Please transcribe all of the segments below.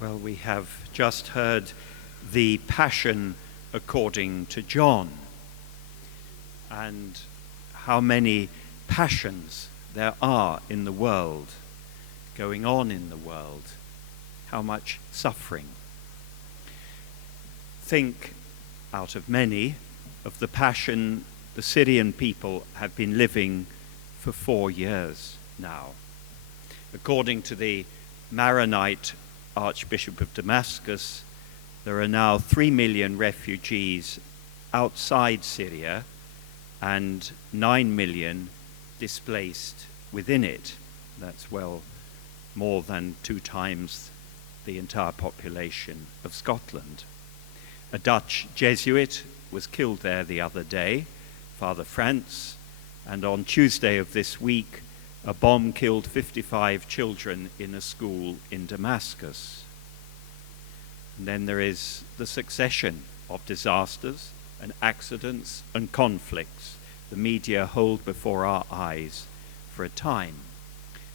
Well, we have just heard the Passion according to John, and how many passions there are in the world, going on in the world, how much suffering. Think, out of many, of the Passion the Syrian people have been living for 4 years now. According to the Maronite Archbishop of Damascus, there are now 3 million refugees outside Syria and 9 million displaced within it. That's well more than 2 times the entire population of Scotland. A Dutch Jesuit was killed there the other day, Father Franz, and on Tuesday of this week, a bomb killed 55 children in a school in Damascus. And then there is the succession of disasters and accidents and conflicts the media hold before our eyes for a time.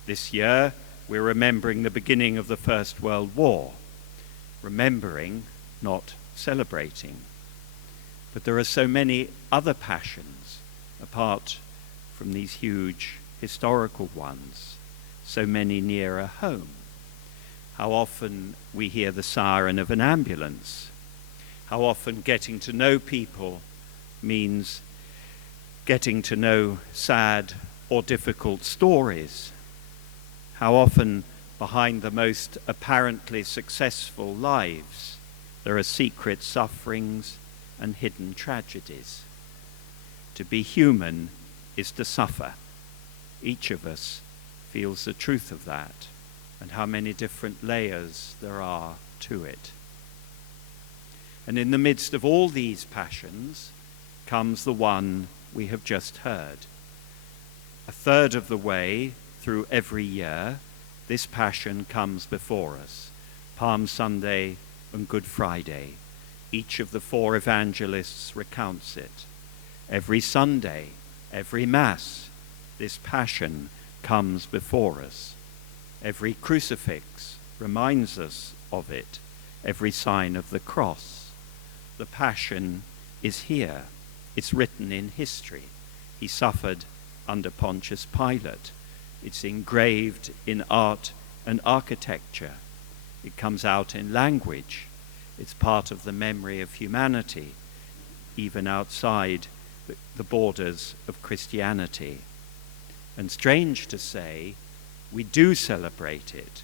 This year, we're remembering the beginning of the First World War, remembering, not celebrating. But there are so many other passions apart from these huge historical ones, so many nearer home. How often we hear the siren of an ambulance. How often getting to know people means getting to know sad or difficult stories. How often behind the most apparently successful lives there are secret sufferings and hidden tragedies. To be human is to suffer. Each of us feels the truth of that, and how many different layers there are to it. And in the midst of all these passions comes the one we have just heard. A third of the way through every year, this passion comes before us. Palm Sunday and Good Friday. Each of the 4 evangelists recounts it. Every Sunday, every Mass, this passion comes before us. Every crucifix reminds us of it. Every sign of the cross. The passion is here. It's written in history. He suffered under Pontius Pilate. It's engraved in art and architecture. It comes out in language. It's part of the memory of humanity, even outside the borders of Christianity. And strange to say, we do celebrate it.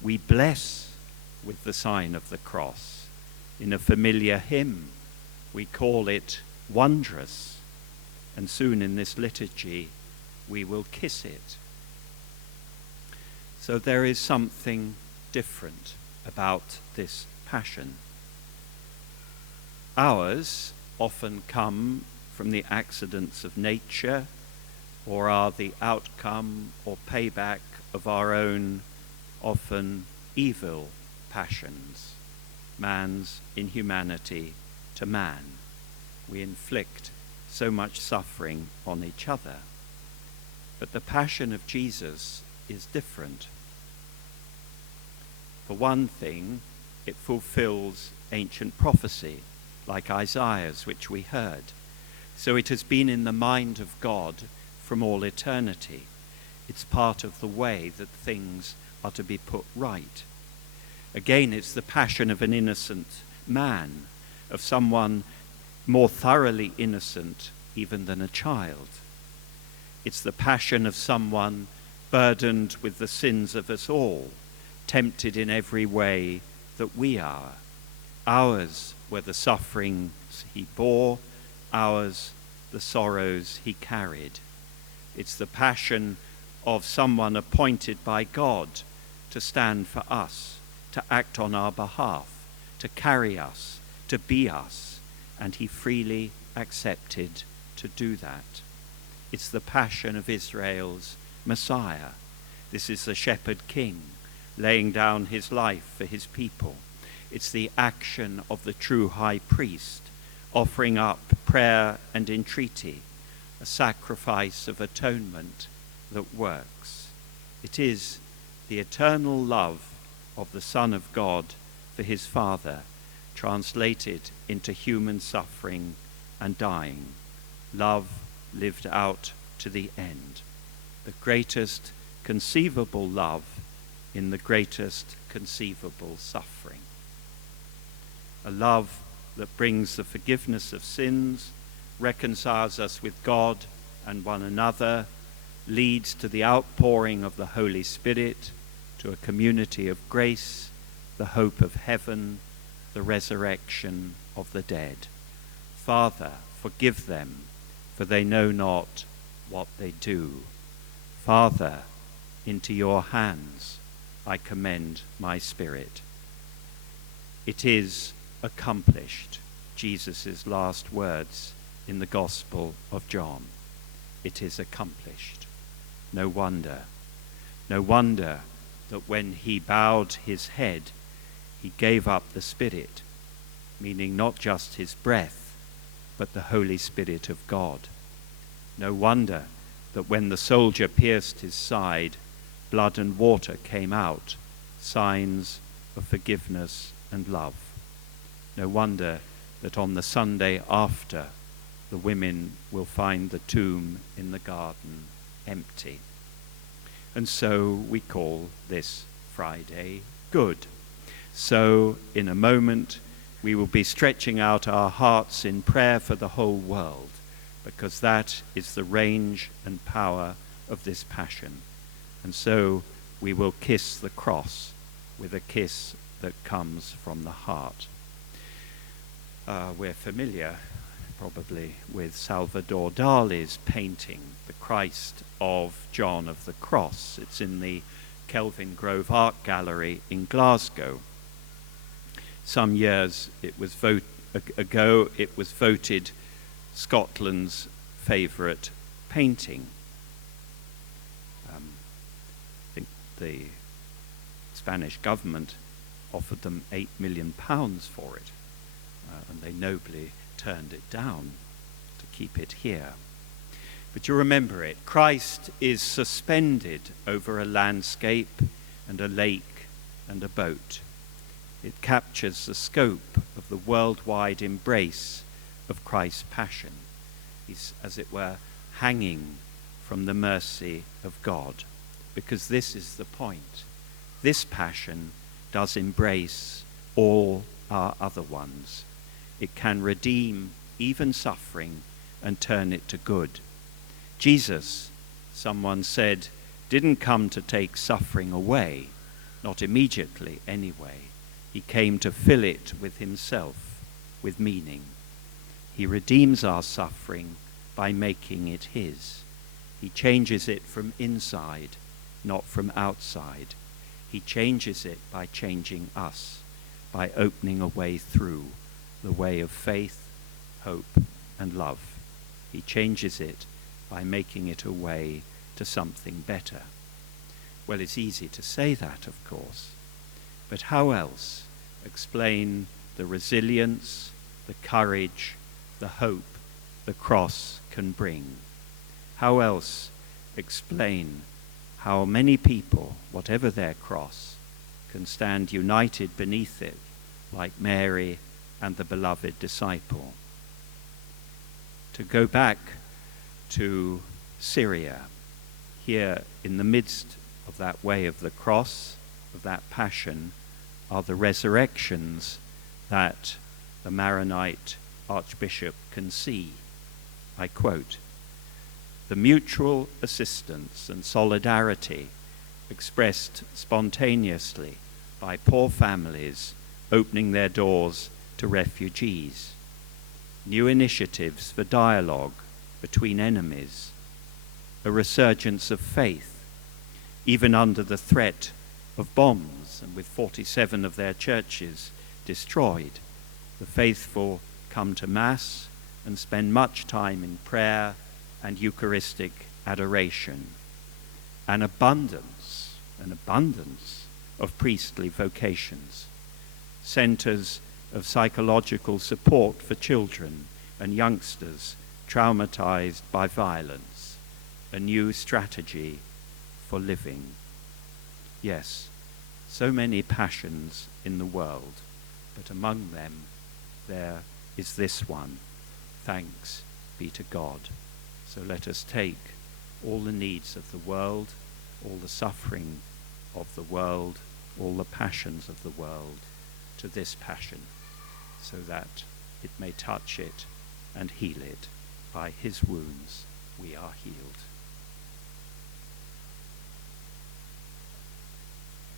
We bless with the sign of the cross. In a familiar hymn, we call it wondrous. And soon in this liturgy, we will kiss it. So there is something different about this passion. Ours often come from the accidents of nature, or are the outcome or payback of our own often evil passions, man's inhumanity to man. We inflict so much suffering on each other. But the passion of Jesus is different. For one thing, it fulfills ancient prophecy, like Isaiah's, which we heard. So it has been in the mind of God from all eternity. It's part of the way that things are to be put right. Again, it's the passion of an innocent man, of someone more thoroughly innocent even than a child. It's the passion of someone burdened with the sins of us all, tempted in every way that we are. Ours were the sufferings he bore, ours the sorrows he carried. It's the passion of someone appointed by God to stand for us, to act on our behalf, to carry us, to be us, and he freely accepted to do that. It's the passion of Israel's Messiah. This is the shepherd king laying down his life for his people. It's the action of the true high priest, offering up prayer and entreaty, a sacrifice of atonement that works. It is the eternal love of the Son of God for his Father, translated into human suffering and dying, love lived out to the end, the greatest conceivable love in the greatest conceivable suffering. A love that brings the forgiveness of sins, reconciles us with God and one another, leads to the outpouring of the Holy Spirit, to a community of grace, the hope of heaven, the resurrection of the dead. Father, forgive them, for they know not what they do. Father, into your hands I commend my spirit. It is accomplished, Jesus' last words in the Gospel of John. It is accomplished. No wonder that when he bowed his head, he gave up the Spirit, meaning not just his breath, but the Holy Spirit of God. No wonder that when the soldier pierced his side, blood and water came out, signs of forgiveness and love. No wonder that on the Sunday after, the women will find the tomb in the garden empty. And so we call this Friday Good. So in a moment, we will be stretching out our hearts in prayer for the whole world, because that is the range and power of this passion. And so we will kiss the cross with a kiss that comes from the heart. We're familiar, probably, with Salvador Dali's painting, The Christ of John of the Cross. It's in the Kelvin Grove Art Gallery in Glasgow. Some years ago, it was voted Scotland's favourite painting. I think the Spanish government offered them £8 million for it, and they nobly turned it down to keep it here. But you remember it. Christ is suspended over a landscape and a lake and a boat. It captures the scope of the worldwide embrace of Christ's passion. He's, as it were, hanging from the mercy of God, because this is the point. This passion does embrace all our other ones. It can redeem even suffering and turn it to good. Jesus, someone said, didn't come to take suffering away, not immediately anyway. He came to fill it with himself, with meaning. He redeems our suffering by making it his. He changes it from inside, not from outside. He changes it by changing us, by opening a way through, the way of faith, hope, and love. He changes it by making it a way to something better. Well, it's easy to say that, of course, but how else explain the resilience, the courage, the hope the cross can bring? How else explain how many people, whatever their cross, can stand united beneath it, like Mary and the beloved disciple? To go back to Syria, here in the midst of that way of the cross, of that passion, are the resurrections that the Maronite Archbishop can see. I quote, "The mutual assistance and solidarity expressed spontaneously by poor families opening their doors to refugees, new initiatives for dialogue between enemies, a resurgence of faith, even under the threat of bombs, and with 47 of their churches destroyed, the faithful come to Mass and spend much time in prayer and Eucharistic adoration. An abundance of priestly vocations, centers of psychological support for children and youngsters traumatized by violence, a new strategy for living." Yes, so many passions in the world, but among them there is this one. Thanks be to God. So let us take all the needs of the world, all the suffering of the world, all the passions of the world, to this passion, so that it may touch it and heal it. By his wounds we are healed.